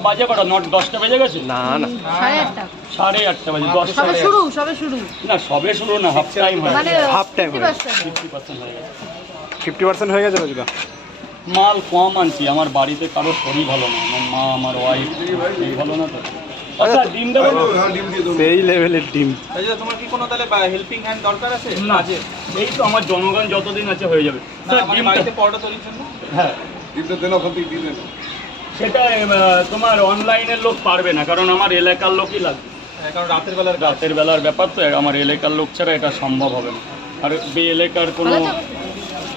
বাজে কটা নট দশটা বেজে গেছে? না না। সাড়ে আটটা। বাজে দশটা সবে শুরু সবে শুরু। না সবে শুরু না হাফ টাইম হয় মানে Half time হয়ে গেছে। 50% ফিফটি পার্সেন্ট হয়ে গেছে। ফিফটি পার্সেন্ট হয়ে গেছে রোজদা মাল কম আনছি আমার বাড়িতে কারও শরীর ভালো না। আমার মা আমার ওয়াইফ এই ভালো না তো। আচ্ছা ডিম দেবো। সেই লেভেলের ডিম। আচ্ছা তোমার কি কোনো তাহলে হেল্পিং হ্যান্ড দরকার আছে? না এই তো আমার জনগণ যতদিন আছে হয়ে যাবে। না স্যার, আমার ডিমটা- বাড়িতে পরোটা তৈরির জন্য? হ্যাঁ। সেটা তোমার অনলাইনের লোক পারবে না কারণ আমার এলাকার লোকই লাগবে। হ্যাঁ, কারণ রাতের বেলার রাতের বেলার ব্যাপার তো আমার এলাকার লোক ছাড়া এটা সম্ভব হবে না। আর বে এলাকার কোনো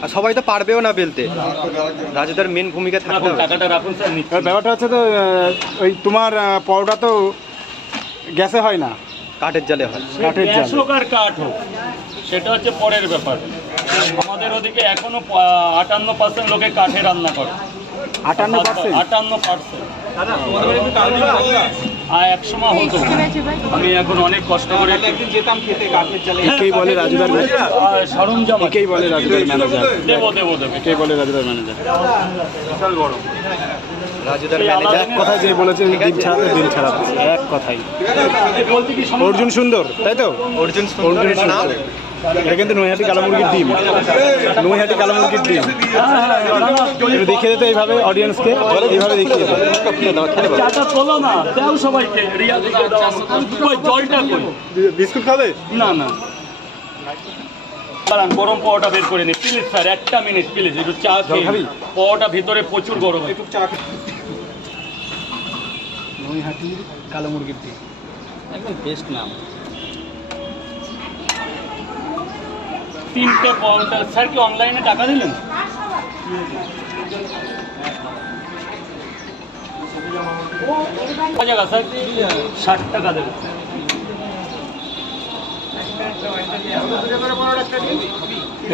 আর সবাই তো পারবেও না বেলতে। রাজুদার মেন ভূমিকা থাকবে টাকাটা রাখুন স্যার ব্যাপারটা হচ্ছে তো ওই তোমার পরোটা তো গ্যাসে হয় না? কাঠের জালে হয়। কাঠের গ্যাস জাল। হোক আর কাঠ হোক সেটা হচ্ছে পরের ব্যাপার। আমাদের ওদিকে এখনও আটান্ন পার্সেন্ট লোকে কাঠে রান্না করে। আটান্ন পার্সেন্ট। আটান্ন পার্সেন্ট। দাদা তোমাদের বাড়িতে কালকে রান্না? এক সময় হতো। আমি এখন অনেক কষ্ট করে একদিন যেতাম খেতে কাঠের জালে একেই বলে রাজুদার সরঞ্জাম। একেই বলে রাজুদার ম্যানেজার। দেবো দেবো দেবো। একেই বলে রাজুদার ম্যানেজার। বিশাল বড়। রাজুদার এই ম্যানেজার। এক কথায় যে বলেছেন ডিম ছাড়াতে ডিম ছাড়াতে এক কথাই এই বলতে কি সমস্যা? অর্জুন সুন্দর তাই তো? অর্জুন সুন্দর। এটা কিন্তু নৈহাটি কালামুরগির ডিম। নৈহাটি কালামুরগির ডিম। দেখিয়ে দিতে এইভাবে অডিয়েন্সকে এইভাবে দেখিয়ে বিস্কুট খাবে? না না। দাঁড়ান গরম পাওয়াটা বের করে নি। প্লিজ স্যার একটা মিনিট প্লিজ একটু চা খাবি? পাওয়াটা ভিতরে প্রচুর গরম একটু চা নৈহাটির কালামুরগির ডিম। একদম বেস্ট নাম। তিনটে পাউন্ডার স্যার কি অনলাইনে টাকা দিলেন? টাকা স্যার? ষাট টাকা দেবেন।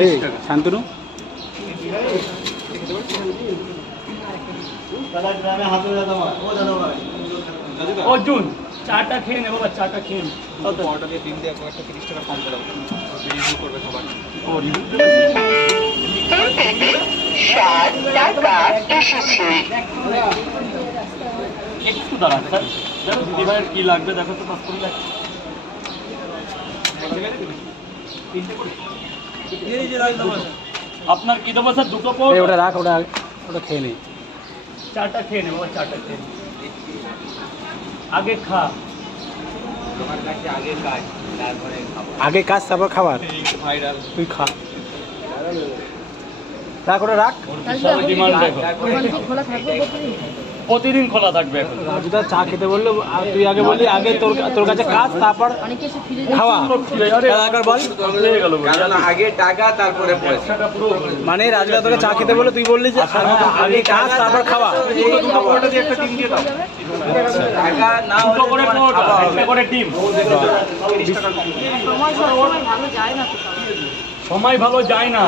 এই শান্তনু? অর্জুন? চাটা খেয়ে নেব বা চাটা খেয়ে নে। পরোটা দিয়ে ডিম দিয়ে একটা তিরিশ টাকা কম করে দাও। রিভিউ করবে খাবার ও, review? একটু দাঁড়ান স্যার দেখো দিদি ভাইয়ের কি লাগবে দেখো তো পাস করে দেখো আপনার কি দেবো স্যার? দুটো পর ওটা রাখ ওটা ওটা খেয়ে নেই চাটা খেয়ে নেব চাটা খেয়ে নে। আগে খা। আগে কাজ তারপর খাবার? তুই খা। রাখ ওটা রাখ খোলা থাকবে প্রতিদিন খোলা থাকবে এখন। রাজুদা চা খেতে বলল তুই আগে বললি আগে তোর তোর কাছে কাজ তারপর খাওয়া। একবার বল। আগে টাকা তারপরে পয়সা। মানে রাজুদা তোকে চা খেতে বলল তুই বললি যে আগে কাজ তারপর খাওয়া। ডিম সময় ভালো যায় না।